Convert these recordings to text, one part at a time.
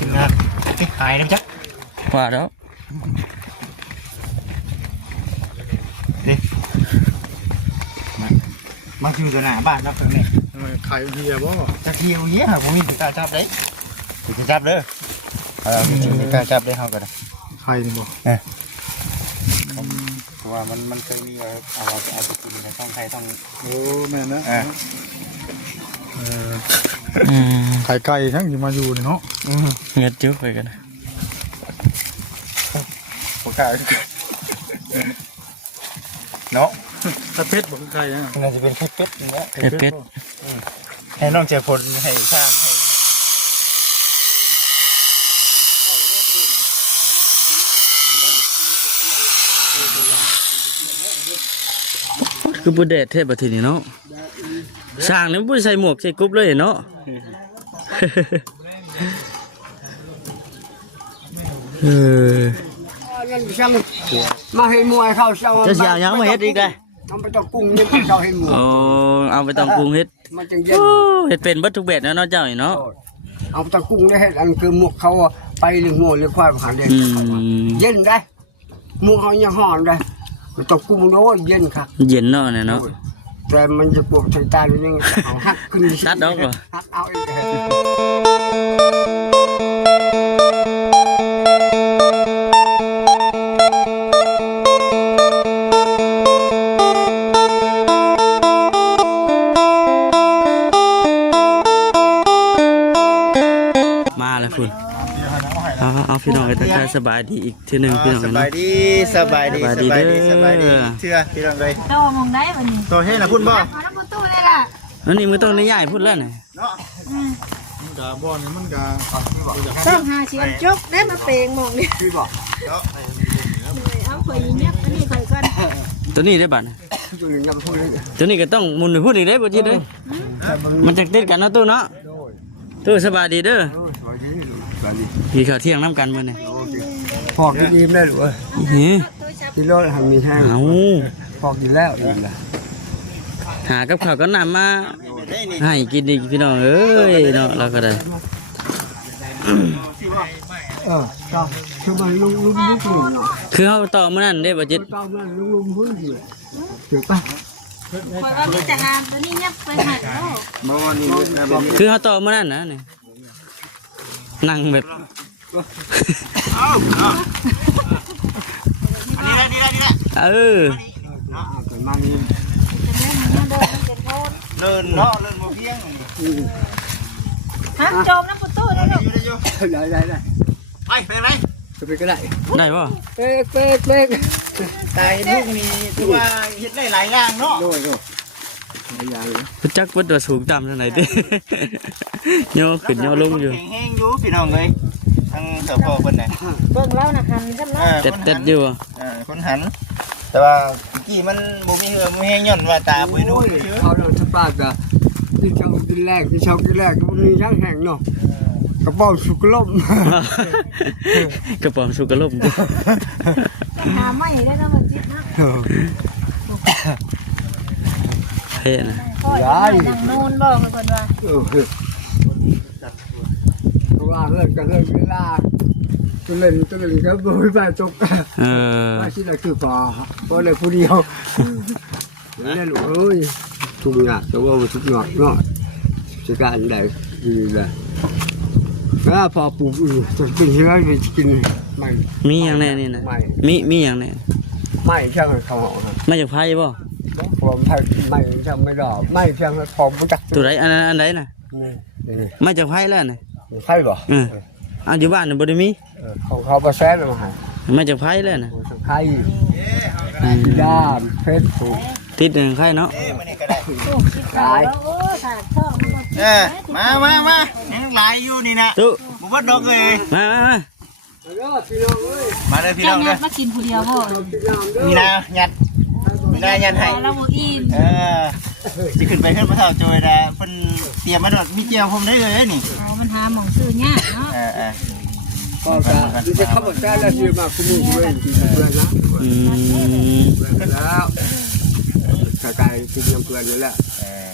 ทีมงานหายนะจ๊ะว่าแล้วดิมาอยู่ตัวหน้าบ้านครับตรงนี้ไข่เฮียบ่จะเที่ยวเยอะผมมีการจับได้ถึงจับเด้อมีการจับได้เท่ากันไข่นี่บ่เพราะว่ามันเคยมีเอาไปกินในต้องไทยต้องโอ้แม่นะไข่ไก่ทั้งที่มาอยู่นี่เนาะเงียบจุ๊บไปกันโอกาสเนาะถ้าเป็ดบ่คือไข่นะน่าจะเป็นเป็ดอย่างเงี้ยเป็ดให้น้องเจอผลให้ช่างให้คือบุเดชเทพทีนี้เนาะช่างนี่บุใส่หมวกใส่กุ๊บเลยเนาะมาเห็นมวยเขาเช้าจะเสียยังมาเฮ็ดอีกเลยเอาไปต้องกุ้งนี่เขาเห็นมวยเอาไปต้องกุ้งเฮ็ดมันจึงเย็นเฮ็ดเป็นบัตถุเบ็ดเนาะเจ้าเนาะเอาไปต้องกุ้งได้เฮ็ดอันคือหมวกเขาไปหรืองัวหรือควายผ่านเด่นเย็นได้หมวกเขายังห่อนได้ต้องกุ้งโน้เย็นครับเย็นเนาะเนี่ยเนาะแต่มันจะปวดใจตาหรือยังเอาหักขึ้นตัดดอกเหรอหักเอาเองมาแล้วคุณเอาพี่น้องไปทักทายสบายดีอีกทีหนึ่งพี่น้องสบายดีสบายดีเชื่อพี่น้องเลยโตมองได้วันนี้โตให้นะพุ่นบ่เอาน้ำประตูเลยล่ะอันนี้มือต้องในใหญ่พูดแล้วนะเนาะมันกะบ่อนมันกะต้องหาเชียนจุกได้มาเปลงมองนี่พี่บอกเนาะเอาข่อยเนี้ยอันนี้ข่อยก่อนตัวนี้ได้บัตรตัวนี้ก็ต้องมุนไปพูดอีกได้ป่ะจีได้มันจะติดกันเนาะตู้เนาะตู้สบายดีเด้อพี่ข้าวเที่ยงน้ำกันมื้อนี่พอกยิ้มได้หรือที่รถทำมีห้างพอกกินแล้วอีกละหากับข้าวก็นำมาให้กินอีกพี่น้องเอ้ยเนาะเราก็ได้ก็คือมันลุงเนาะคือเขาต่อมื้อนั้นได้บ่จิตต่อมื้อลุงพื้นอยู่ถูกป่ะข่อยว่ามีแต่หามตัวนี้ยับไปหัดแล้วคือเขาต่อมื้อนั้นนะนี่นั่งแบบนี่มันเลินเนาะเลินโมเพียงห้ามจมน้ำประตูได้หรอได้ไปไหนไปก็ได้ได้ป่ะเป๊กตายลูกนี่ถือว่าเฮ็ดได้หลายอย่างเนาะโดยอย่างเลยจักวัดตัวสูงต่ำเท่าไหร่ดิโยขึ้นโยลงอยู่แห้งอยู่พี่น้องเลยทางเสือโพคนไหนเบิ่งแล้วนะหันซ้ำแล้วเต็ดอยู่คนหันแต่ว่ากี่มันบ่มีเหือบ่แห้งย่อนว่าตาไปดูเขาเราทุบปากอะที่ชาวกินแรกมันมีช่างแห้งเนาะกระป๋องสุกล่มกระป๋องสุกล่มหาไม่ได้แล้วมันจิตนะเฮ้นะย้ายดังโน่นบอกเลยก่อนว่าเฮือนเวลาตัวเล่นก็บ่ไปตกว่าสิได้คือพอเลยผู้เดียวนี่ลูกเอ้ยทุกอย่างแต่ว่าทุกอย่างเนาะสิการได้ดีเลยพอปลูกจะกินที่ไหนไปกินไม่มีอย่างแน่นี่นะมีอย่างแน่ไม่ใช่เขาไม่จากไพ่ป่ะผมไพ่ไม่ใช่ไม่ดอกไม่ใช่ผมจักตัวไหนอันไหนน่ะไม่จากไพ่แล้วน่ะไพ่บ่อยู่บ้านน่ะบ่ได้มีของเขาประแซนมาให้ไม่จากไพ่แล้วน่ะไพ่ย่านเพชรผูกติดหนึ่งไข่เนาะตายมายังหลายอยู่นี่นะบุบดอกเลยมาเลยพี่น้องเลยมากินผู้เดียวพ่อมีนายัดให้เราบ่อิ่มจะขึ้นไปขึ้นมาเท่าจอยนะเพิ่นเตรียมมาดอกมีเจียวผมได้เลยนี่มันหาหม่องซื้อยากเนาะก็จะเข้ามาได้แล้วที่มาคุมด้วยเพื่อนนะแล้วกระจายกินน้ำเพื่อนนี่แหละ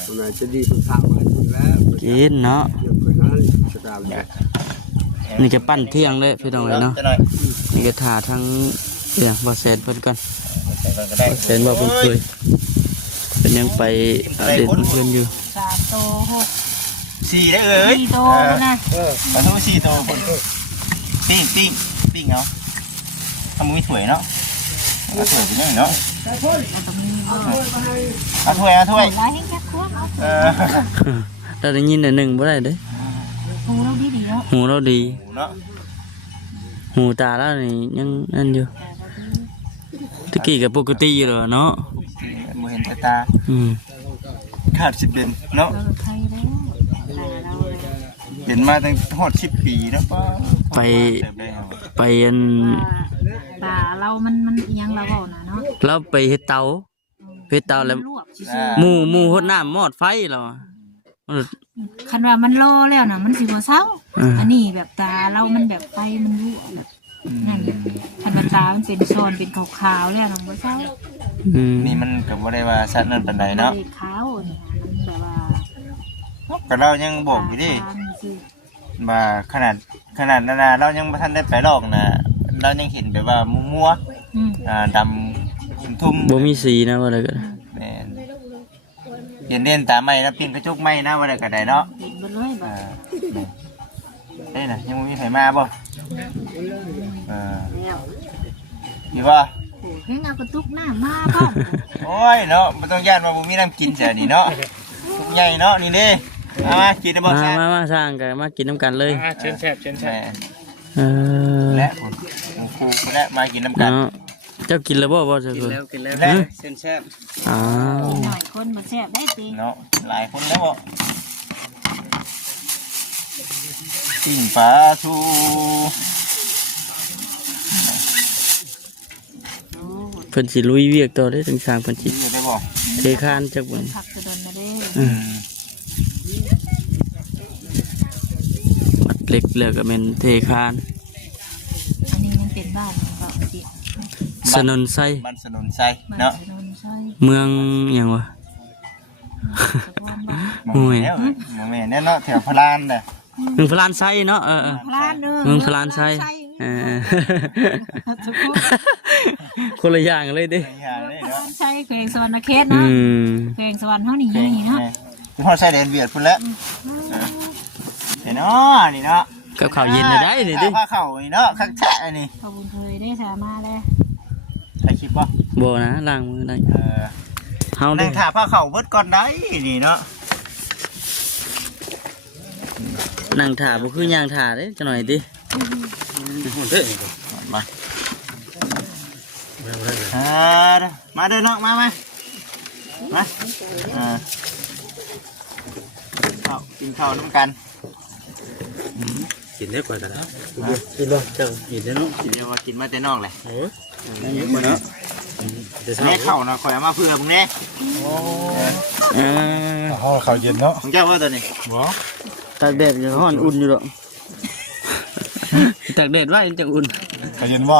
มันจะดีทุกทางมาทุกแล้วกินเนาะเพื่อนนั้นสกาว นี่จะปั้นเที่ยงเลยพี่น้องเลยเนาะ จะหน่อย นี่ก็ถ่าทั้งเดี๋ยวบ่แสนเพิ่นก่อน ใส่ก่อนก็ได้ แสนบ่เพิ่นเคยเป็นยังไปเด็ดเพิ่นอยู่ 3โต6 4ได้เอ้ย 4โตนะ ปลาทู4ตัวคนปิ้งเอาทำมือถ้วยเนาะเอาถ้วยไปยังเนาะเอาถ้วย หลายให้แค่ครัวเอา เราได้ยินแต่หนึ่งบ่ได้เด้ หูเราดีๆเนาะ หูเราดี เนาะ หูตาเรานี่ยังนั่นอยู่ตะกี้ก็ปกติอยู่แล้วเนาะ มือเห็นตา อืม ขาด10เดือนเนาะ เราไทยแล้วเรา เห็นมาตั้งฮอด10 ปีแล้วป้า ไปอัน ตาเรามันยังเราเว้านะเนาะ เราไปเฮ็ดเตาแล้ว ลวกซื่อ หมู่หดน้ำมอดไฟเราอะ ๆคันว่ามันโลแล้วน่ะมันสิบ่เซาอันนี้แบบตาเรามันแบบไฟมันลวกแบบนั่นคันว่าตามันเป็นโซนเป็นขาวๆแล้วน่ะบ่เซา อืม นี่มันก็บ่ได้ว่าสัตว์นั่นปานใดเนาะ ขาวนี่มันแบบว่า ก็เรายังบอกอยู่ดิว่าขนาดนานาเรายังบ่ทันได้ไปลอกนะเรายังเห็นแบบว่ามัวดำทุ่ม บ่มีสีนะว่าอะไรก็ แม่นเห็นเด่นตาไม้แล้วปิ้งกระจกไม้นะว่าได้ก็ได้เนาะ เห็นบ่เลยแบบ เอ้ยน่ะยังบ่มีไผมาบ่ แล้ว มีบ่ โอ้เพิ่งเอากระตุกหน้ามาพ่อม โอ้ยเนาะบ่ต้องย่านว่าบ่มีน้ำกินเสียนี่เนาะใหญ่เนาะนี่เด้เอามากินได้บ่แซ่บ มาสร้างกันมากินน้ำกันเลย เชิญแซ่บ แม่ เออ และคุณครูก็ได้มากินน้ำกัน เนาะเจ้ากินแล้วบ่เจ้าคน และ อ้าว หน่อยคนมาแซ่บได้จริง เนาะหลายคนแล้วบ่ปิ้งปลาทู เพิ่นสิลุยเวียกต่อได้ถึงสร้างเพิ่นสิ อยู่ได้บ่ เทคานจักเบิ่ง ผักกระดอนมาได้ มัดเล็กแล้วก็แม่นเทคาน อันนี้มันเป็นบ้านของเราจิ สนนไซ บ้านสนุนไซ บ้าน เนาะ ถนนใช่ เมืองหยังวะ สะพานบ้าน หมู่แม่หมู่แม่เนี่ยเนาะแถวพลานน่ะ เมืองพลานไซเนาะพลานเด้อ เมืองพลานไซคนละอย่างเลยเด้ อย่างนี้เนาะ ใช่แขวงสวรรณเขต อื เนาะ ม แขวงสวรรค์เฮานี่นี่เนาะ คุณพ่อใส่แดนเวียดพุ่นแล้วเห็นเนาะนี่เนาะ กับข้าวเย็นนี่ได้นี่ดิ ผ้าเข่านี่เนาะคักแท้นี่ ขอบคุณเคยได้สามาแล้ว ถ่ายคลิปบ่ บ่นะล้างมือได้เฮา นั่ เด้ งถ่าผ้าเข่าเบิดก่อนได้นี่เนาะ นั่งถ่าบ่คือย่างถ่าเด้จักหน่อยติ มามาเด้อเนาะมากินข้าวน้ำกัน กินได้กว่าแต่ละ กินบ่เจ้ากินได้เนาะ กินเรียกว่ากินมาแต่นอกเลย โอ้ยเยอะกว่าเนาะ แม่เข้านะคอยเอามาเพื่อมึงแน่ ห่อข้าวเย็นเนาะ ของเจ้าว่าตัวนี้ บ่ ตากแดดอยู่ร้อนอุ่นอยู่ดอกตากแดดไว้จังอุ่น ข้าวเย็นบ่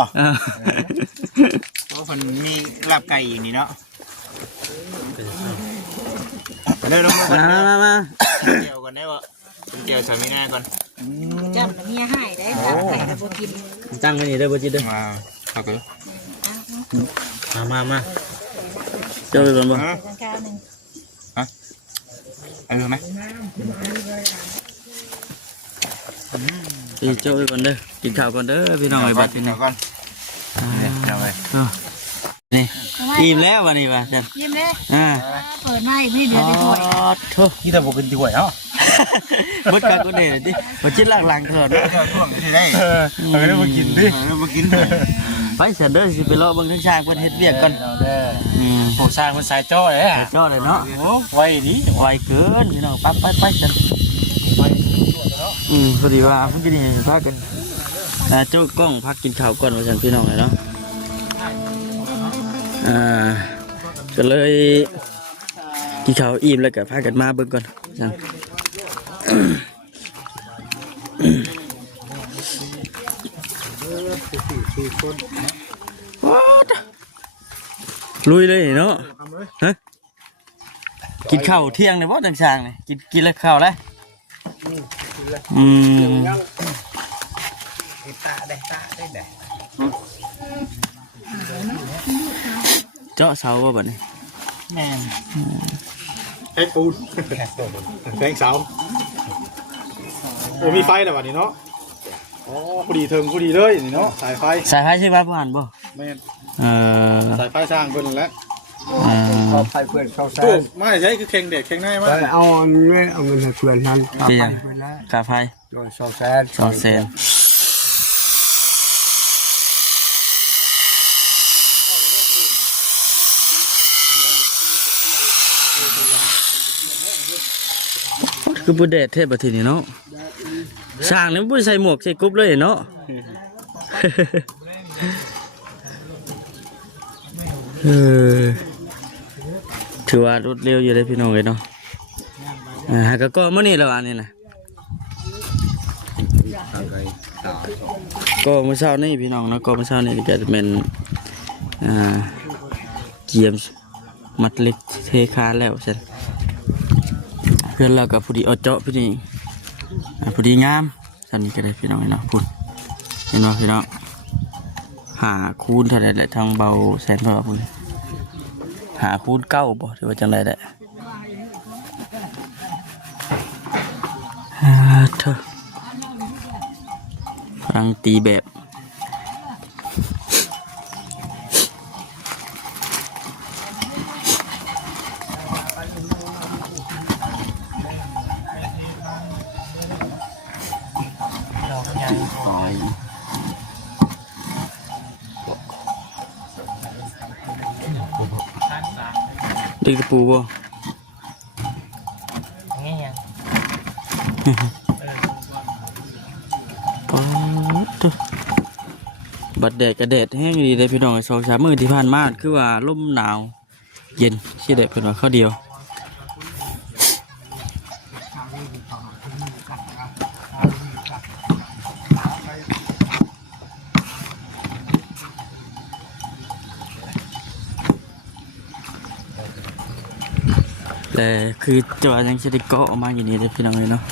เพราะมันมีลาบไก่อยู่นี่เนาะเดี๋ยวลงมาก่อน มา เจียวก่อนได้บ่เจียวใส่ไม่ง่ายก่อน จำเมียให้ได้ตามไข่แล้วบ่กิน ตั้งกันนี่ได้บ่จิตเด้อ มาเอาไป มาเจ้าไปก่อนบ่ ข้าวนึง เอาดูไหม เจ้าไปก่อนเด้อกินข้าวก่อนเด้อพี่น้องไอ้บัด กิน นี่ ก่อนเอาไป นี่อิ่มแล้ววันนี้ป่ะจัน ยิ้มเลย อ่า เปิดมาอีกนี่เดือนได้ถ้วย โถ่ นี่แต่บ่เป็นถ้วยเนาะ บดกันก็เด็ดดิมาจิ้นหลังๆเถิด ช่วงที่ได้ เอาไปได้มากินดิ เรามากิน ไปเสร็จเด้อสิไปรอเบิ่งทางชายเพิ่นเฮ็ดเวียกก่อน โผสร้างมันสายจ้อยอ่ะ จ้อเลยเนาะ โอ้ไว้ดิ ไวเกินพี่น้องไปจันพอดีว่าเพิ่นกินนี่พากันโจ้กล้องพักกินข้าวก่อนว่าซั่นพี่น้องเนาะก็เลยกินข้าวอิ่มแล้วก็พากันมาเบิ่งก่อนจังลุยเลยเนาะฮะกินข้าวเที่ยงเนี่ยบ่ต่างๆนี่กินแล้วข้าวแล้ว เจาะเสาบ่บัดนี้ แม่น แทงปูนแทงเสาโอ้มีไฟแล้ววันนี้เนาะอ๋อพอดีเทิงพอดีเลยนี่เนาะสายไฟ สายไฟใช่ป่ะผู้หันบ่ แม่น เออ สายไฟสร้างเพิ่นนั่นแหละ เขาไปเพื่อนเขาแซ่ ตู้ไม่ใช่คือแข่งเด็กแข่งง่ายมาก เอาเงินให้เพื่อนนั้น เปียกาไฟ โดย200,000 200,000คือบ่แดดแท้บัดทีนี้เนาะสร้างนี่บ่ใส่หมวกใส่กรุ๊ปเลยเนาะ ถือว่ารวดเร็วอยู่เลยพี่น้องเลยเนาะก็มื้อนี้แล้วอันนี้นะก็มื้อเช้านี้พี่น้องเนาะก็มื้อเช้านี้ก็จะเป็นเกียมมัดเล็กเทคานแล้วซั่นเพื่อนเรากับผู้ดีเอาเจาะพี่นี่ผู้ดีงามซั่นนี่ก็ได้พี่น้องเนาะพุ่นเห็นบ่พี่น้องหาคูณเท่าใดแหละทางเบาแสนเท่าพุ่นหาคูณ9บ่หรือว่าจังได๋แหละเถอะกำลังตีแบบดึกตะปูบ่บัดแดดกระแดดแห้งดีเลยพี่น้อง2-3 มื้อที่ผ่านมาคือว่าลมหนาวเย็นสิได้เพิ่นว่าข้าวเดียวแต่คือจะว่ายังสิได้เกาะออกมาอยู่นี่เด้อพี่น้องเลยเนาะ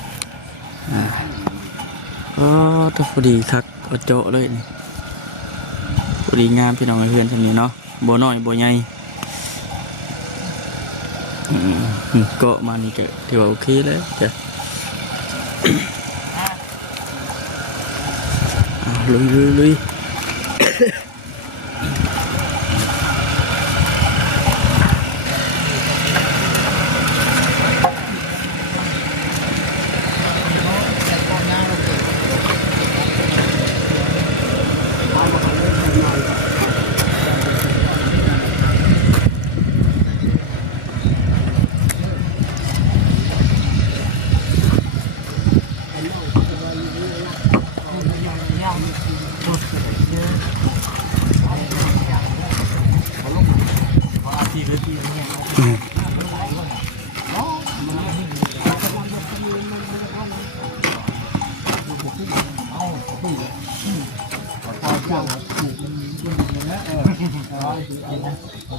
ตัวพอดีคักเอาโจเลยนี่พอดีงามพี่น้องเพื่อนทำนี้เนาะบ่น้อยบ่ใหญ่เกาะมานี่ก็ถือว่าโอเคแล้วจ้ะ ลุย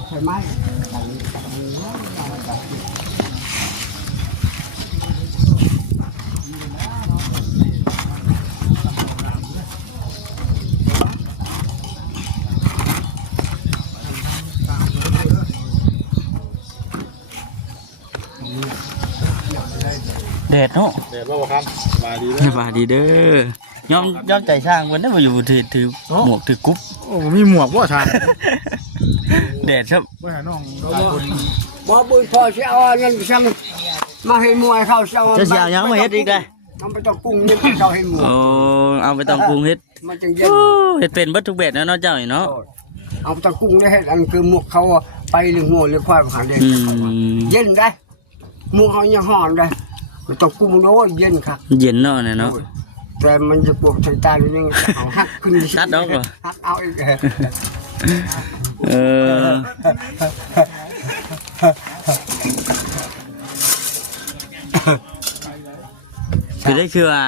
ใช่ไหม แดดเนาะ เดี๋ยวบอกครับมาดีเลย สบายดีเด้อย่อมใจช่างวันนั้นมาอยู่ถือหมวกถือกุ๊บ โอ้มีหมวกว่าทาน แดดครับ ว่าหาน้อง บ่บุญพอสิเอาเงินสั่งมาให้มวยเขาสั่ง จะเสียยังมาเฮ็ดอีกเลย มันไปต้องกุ้งนี่เขาให้มวย โอ้เอาไปต้องปรุงเฮ็ด มันจังเย็น เฮ็ดเป็นเบัตทุกแบบนะเนาะเจ้านี่เนาะ เอาตะกุ้งได้ให้อันคือหมวกเขาไปหรือหัวหรือควายผ่านเด่นเย็นได้หมวกเขายังห่อนได้ตะกุ้งโน้เย็นครับ เย็นเนาะเนี่ยเนาะ แต่มันจะปวดใจตาหรือยังเอาหักขึ้น ตัดดอกเหรอ หักเอาอีก คือได้คือว่า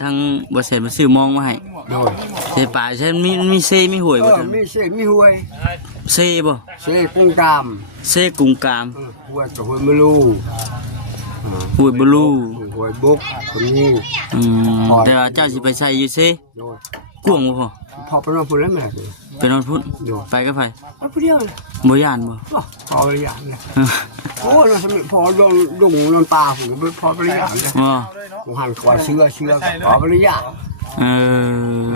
ทางบริษัทมาซื้อมองมาให้ โดย เสป่าใช่มีเซมีหวยบ่ทัน มีเสมีหวย เซบ่ เสกุ้งกาม เซกุงกาม หวยกับหวยมะลู หวยบลู หวยบุกคนนี้ แต่ว่าเจ้าสิไปใส่อยู่เซ โดย กวงบ่พอ พอไปนอนพุ่นแล้วแม่ ไปนอนพุ่นไปก็ไป เอาผู้เดียว บ่ย่านบ่ พอไปอย่างเลยโอ้ยพอโดนดุ่งนอนปลาผมพอไปอย่างเลย บ่ ผมหันขวาเชื่อพอไปอย่าง เออ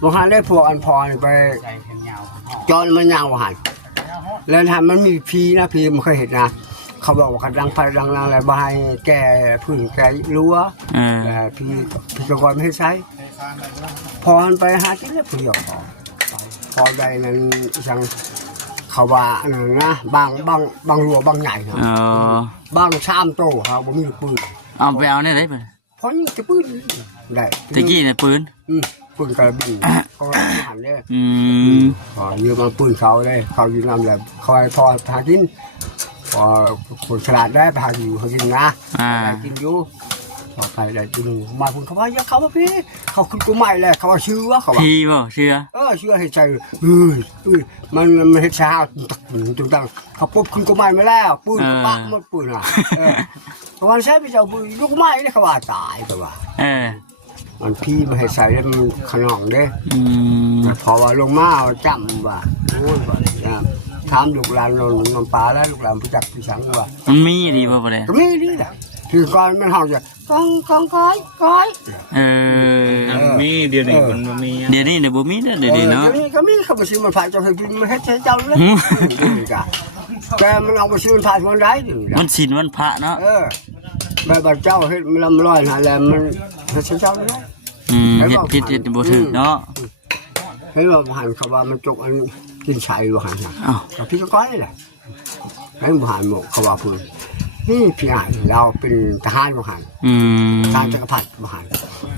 ผมหันได้พวกอันพอไปจอนมันยาวหันแล้วทำมันมีพีนะพีมันเคยเห็นนะเขาบอกว่าดังไฟดังนางอะไรบ้าให้แก่พื้นแก่รั้วแต่พี่ตะกอนไม่ให้ใช้พอมันไปหาที่เล็บเดียวพอใดนั้นยังเขาว่านะบางรั้วบางใหญ่นะบางชามโตเขาบ่มีปืน เอาไปเอาได้ไป เพราะนี่จะปืนได้ ตะกี้เนี่ยปืน ปืนกระบี่เขาหันเลย ยืมมาปืนเขาเลยเขายืนนำเลยคอยพอหากินพอคนฉลาดได้ไปหาอยู่เขากินนะกินอยู่ต่อไปได้กินมาคุณเขาว่าอย่าเขาว่าพี่เขาขึ้นกูใหม่เลยเขาว่าชื่อว่าเขาว่า พี่บ่เชื่อ เชื่อให้ใจมันเห็ดชาตุ่งเขาปุ๊บขึ้นกูใหม่มาแล้วปืนปะหมดปืนอ่ะเขาว่าใช้ไปเจ้าปืนลูกใหม่เนี่ยเขาว่าตายเขาว่ามันพี่มาให้ใส่ได้มันขนองเด้พอว่าลงมาจำว่าโอ้ยว่าถามลูกหลานนอนปลาแล้วลูกหลานผู้จักผู้สังว่า มันมีดีบ่บ่ได้ ก็มีดีแหละคือก่อนมันเห่าจะก้องก้อย มีเดี๋ยวนี้มันมี เดี๋ยวนี้เดี๋ยวบ่มีเด้อเดี๋ยวนี้เนาะ เดี๋ยวนี้ก็มีเขาไปซื้อมันผ่านเจ้าให้กินมันเฮ็ดให้เจ้าเลยแต่มันเอาไปซื้อมันผ่านคนได้ดิ มันศีลวันพระเนาะ แบบเจ้าเฮ็ดมันลำร้อยหาแล้วมันเฮ็ดให้เจ้าเลย เฮ็ดผิดเฮ็ดบ่ถูกเนาะ เห็นว่าหันเขาว่ามันจกอันกินชัยว่าหันกับพี่ก็ก้อยนี่แหละให้บ่หันหมกเขาว่าเพิ่นนี่พี่อ่านเราเป็นทหารบ่หันทหารจักรพรรดิบ่หัน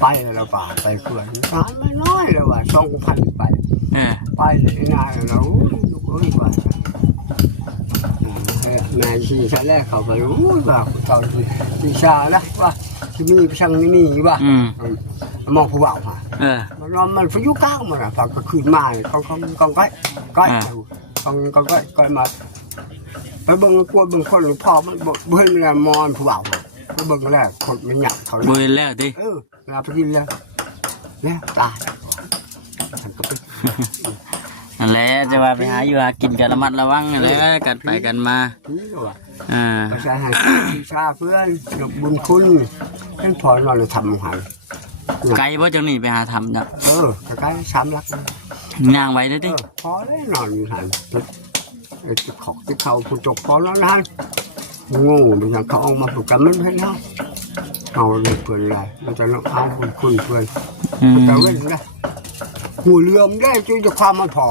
ไปแล้วป่าไปเขื่อนทหารไม่น้อยเลยว่า2,000ไปไปเลยนายเราลูกเอ้ยว่าแม่ที่ชั้นแรกเขาไปรู้ว่าตอนที่ชาละว่าที่มีช่างนี่ว่ามองผู้บ่าวมามันฟุ้งก้าวมาพอก็ขึ้นมาก้องก้อยมาไปเบิ่งกลัวเบิ่งคนหรือพ่อมันเบิ่งแล้วมอนผู้บ่าวไปเบิ่งแล้วคนมันหยักเขา เบิ่งแล้วติลาไปกินแล้วเนี่ยตาย นั่นแหละจะว่าไปหาอยู่หากินกันระมัดระวังนั่นแหละกันไปกันมาประชาชาเพื่อนบุญคุณเพื่อนพอเราเลยทำหันไกลบ่จังนี่ไปหาทำจ้ะไกล3 ลักย่างไว้เด้อติพอได้นอนหันของที่เขาผู้จกพอแล้วนะงูเป็นอย่างเขาออกมาผูกกันมันให้เราเอาเลยเพื่อนอะไรเราจะเอาบุญคุณเพื่อนแต่เว้นนะหูเรือมได้จุดจะความมันพอ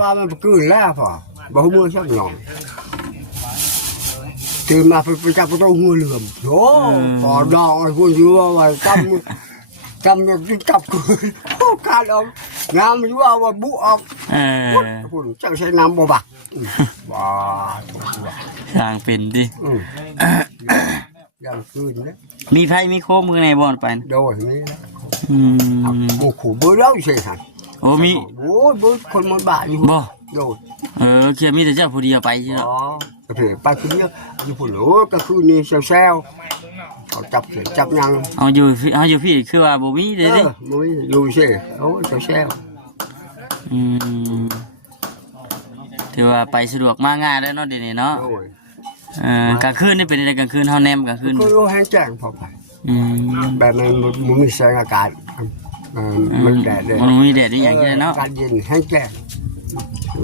ว่ามันกืนแล้วพอบ่หัวสักหน่อยตื่นมาไปจับประตูหูเรือมโอ้พอดองไอ้คนอยู่ว่าจำกับกูโอ้การออกน้ำอยู่ว่าบุออกคุณจังใช้น้ำบ่บักว้าทางเป็นดิอย่างคืนนะมีไผมีโคมข้างในบ่อนไปโดยนี่นะโอ้โหเบอร์แล้วใช่ไหมโอ้มีโอ้เบอร์คนมันบ้าอยู่บ่โดยเคียมีแต่เจ้าผู้เดียวไปใช่ไหมก็ถือไปคนเดียวอยู่ผุนโอ้ก็คือนี่แซวเขาจับยังเอาอยู่พี่คือว่าบ่มีเด้ดิบ่มีอยู่ใช่โอ้แซวถือว่าไปสะดวกมาง่ายแล้วเนาะเดี๋ยวนี้เนาะกลางคืนนี่เป็นอะไรกลางคืนเฮาแนมกลางคืนก็แห้งแจ้งพอไปแบบมันมีแสงอากาศมันแดดเลยมันมีแดดนี่อย่างเงี้ยเนาะการเย็นแห้งแจ้ง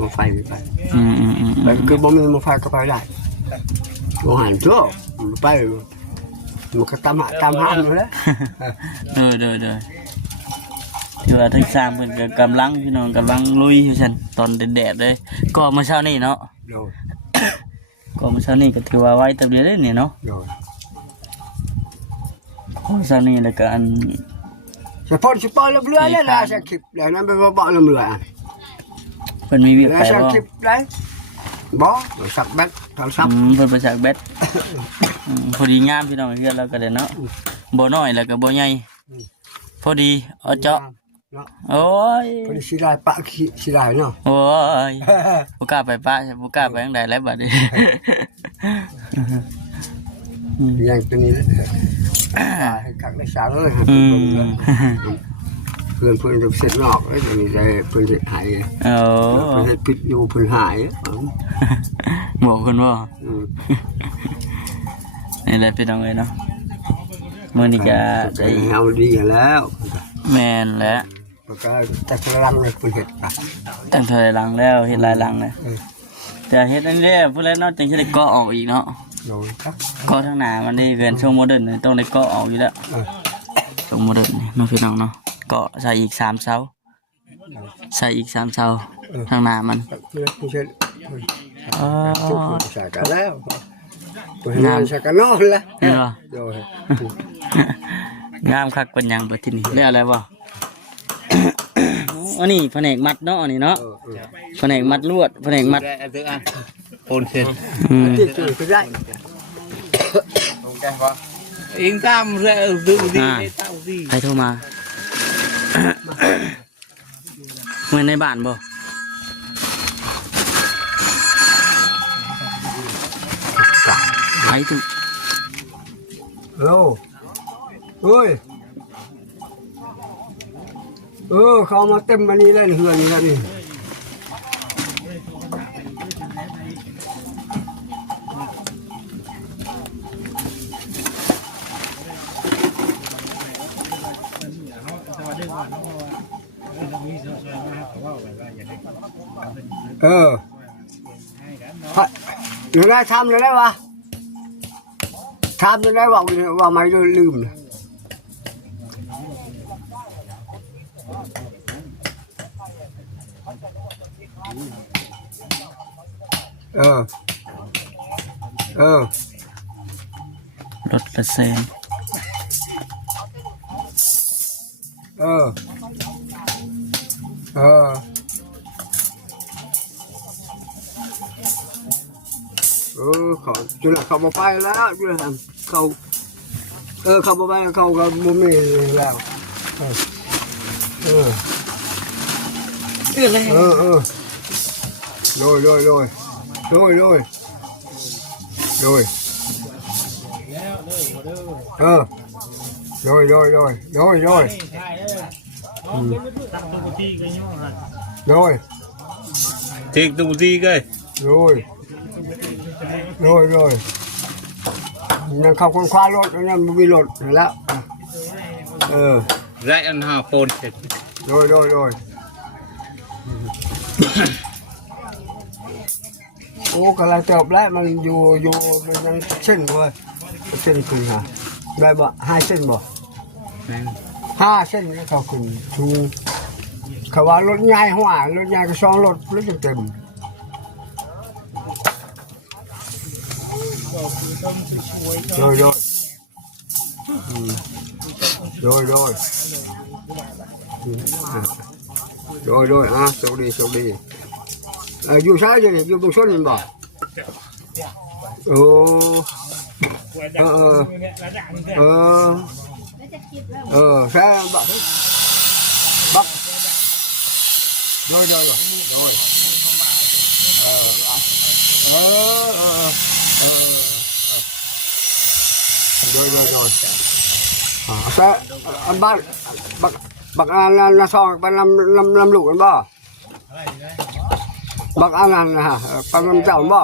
มาไฟไปแบบคือบ่มีมาไฟก็ไปได้บ่หันชั่วไปมันก็ตามหาอยู่แล้วเด้อที่ว่าทั้งสามเพิ่นก็กำลังพี่น้องกำลังลุยอยู่ซั่นตอนแดดเลยก็เมื่อเช้านี้เนาะก็เมื่อเช้านี้ก็ถือว่าไว้เต็มเลยนี่เนาะเมื่อเช้านี้แล้วก็อันเฉพาะสิปอลำเรือแล้วล่ะสักคลิปแล้วนั้นไปบ่ลำเรือเพิ่นมีเวียกไปบ่สักคลิปได้บ่สักแบตโทรศัพท์เพิ่นไปสักแบตพอดีงามพี่น้องเฮือนแล้วก็ได้เนาะบ่น้อยแล้วก็บ่ใหญ่พอดีเอาเจาะโอ้ยพอดีสิได้ปะสิได้เนาะโอ้ยบ่กล้าไปปะบ่กล้าไปจังได๋แล้วบัดนี้อย่างตัวนี้ให้กักได้สาเลย เพื่อนจะเสร็จนอกแล้วจะมีได้เพื่อนเห็ดหาย โอ้ เพื่อนเห็ดพิษอยู่เพื่อนหาย บอกคนว่านี่แหละพี่น้องเอ้ยเนาะมื้อนี้ก็ ใจเอาดีแล้ว แม่นแล้ว แล้วก็แต่พลังเลยเพื่อนเห็ดกัน ตั้งเท่าไหร่หลังแล้วเฮ็ดหลายหลังเลยแต่เฮ็ดนั่นแหละผู้ใดเนาะจังสิได้เกาะออกอีกเนาะ โดยครับ เกาะทางหน้ามันนี่เป็นช่วงโมเดิร์นนี่ต้องได้เกาะออกอยู่แล้วช่วงโมเดิร์นนี่เนาะพี่น้องเนาะเกาะใส่อีก3เสาใส่อีก3เสาทางหน้ามัน เพื่อนเช่น อ๋อ ใส่กันแล้วเพื่อนงานใส่กันนอกแล้ว เห็นบ่ โดย งามคักเป็นหยังเบิดที่นี่แล้วอะไรบ่อันนี้แผนกมัดเนาะอันนี้เนาะแผนกมัดลวดแผนกมัด โอนเซ็น ที่จุดก็ได้ อิงตามเรื่องดูดีตามดี ใครโทรมาเมื่อในบ้านบ่ใครถูก โอ้เฮ้ยเขามาเต็มมันนี่เลยเฮือนนี่แล้วนี่หนูได้ทำเลยได้วะทำเลยได้ว่าไม่ลืมรถละแสนเขาจุฬาเขามาไปแล้วจุฬาเขาเขามาไปเขาก็มุมนี้แล้วโดยโดยเทคตูดีกันโดยนั่นเขาคนคว้ารถนั่นมันมีรถแล้วไรอันหาโฟนเซ็นโดยโอ้กำลังจบแล้วมันอยู่มันยังเส้นเลยเส้นขึ้นฮะได้บ่5 เส้นบ่5 เส้นแล้วเขาขึ้นชูเขาว่ารถใหญ่หัวรถใหญ่ก็2 รถแล้วจะเต็มโดยโชคดีอยู่ซ้ายอยู่ตรงส้นบ่โอ้ใช่บักโดยโดยแต่อันบ้านบักอันนั้นซองเป็นลำลูกกันบ่บักอันนั้นนะฮะเป็นลำเจ้าบ่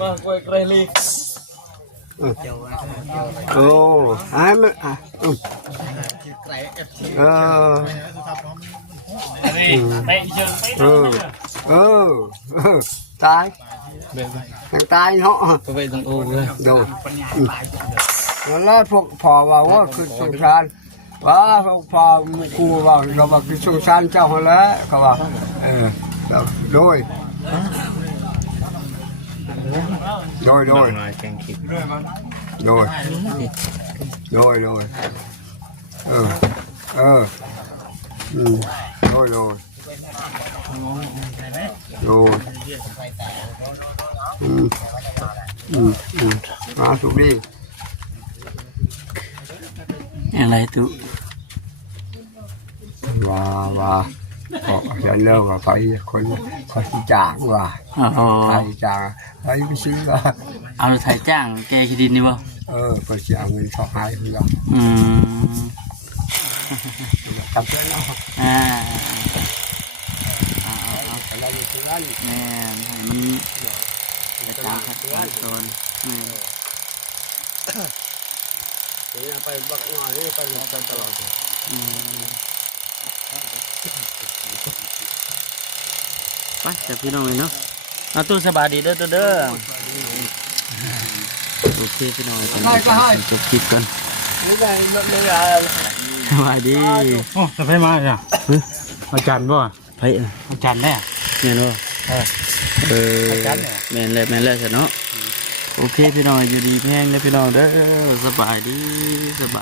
มาคุยกันเลยโอ้ไอ้มันตายยังตายเนาะไปตรงโอ้เลยโดนแล้วพวกพ่อว่าคือสงสารว่าพวกพ่อครูว่าเราบอกคือสงสารเจ้าคนละเขาว่าโดยโดยโดยสุดดีอะไรตุว่าจะเลิกว่าไปคนที่จ้างว่าไปจ้างไปซื้อว่าเอาไทยจ้างแกขี้ดินนี่บ่ ก็จะเอาเงินเขาหายเพื่อ อืม ทำเพื่อนเอา อ่า แต่เราอยู่ที่นั่น แม่นให้มันกระจายขั้นตอนแม่น เนี่ยไปบักหน่อยนี่ไปตลอด อืมไปแต่พี่น้องเลยเนาะเอาตู้สบายดีเด้อตัวเด้อโอเคพี่น้องจบคลิปกัน นี่ไงไม่ได้ สบายดี โอ้จะไปมาจ้ะอาจารย์บ่ เฮ้ย อาจารย์แน่ แม่นบ่ จัดเนี่ย แม่นแล้วใช่เนาะโอเคพี่น้องอยู่ดีแพงเลยพี่น้องเด้อสบายดีสบาย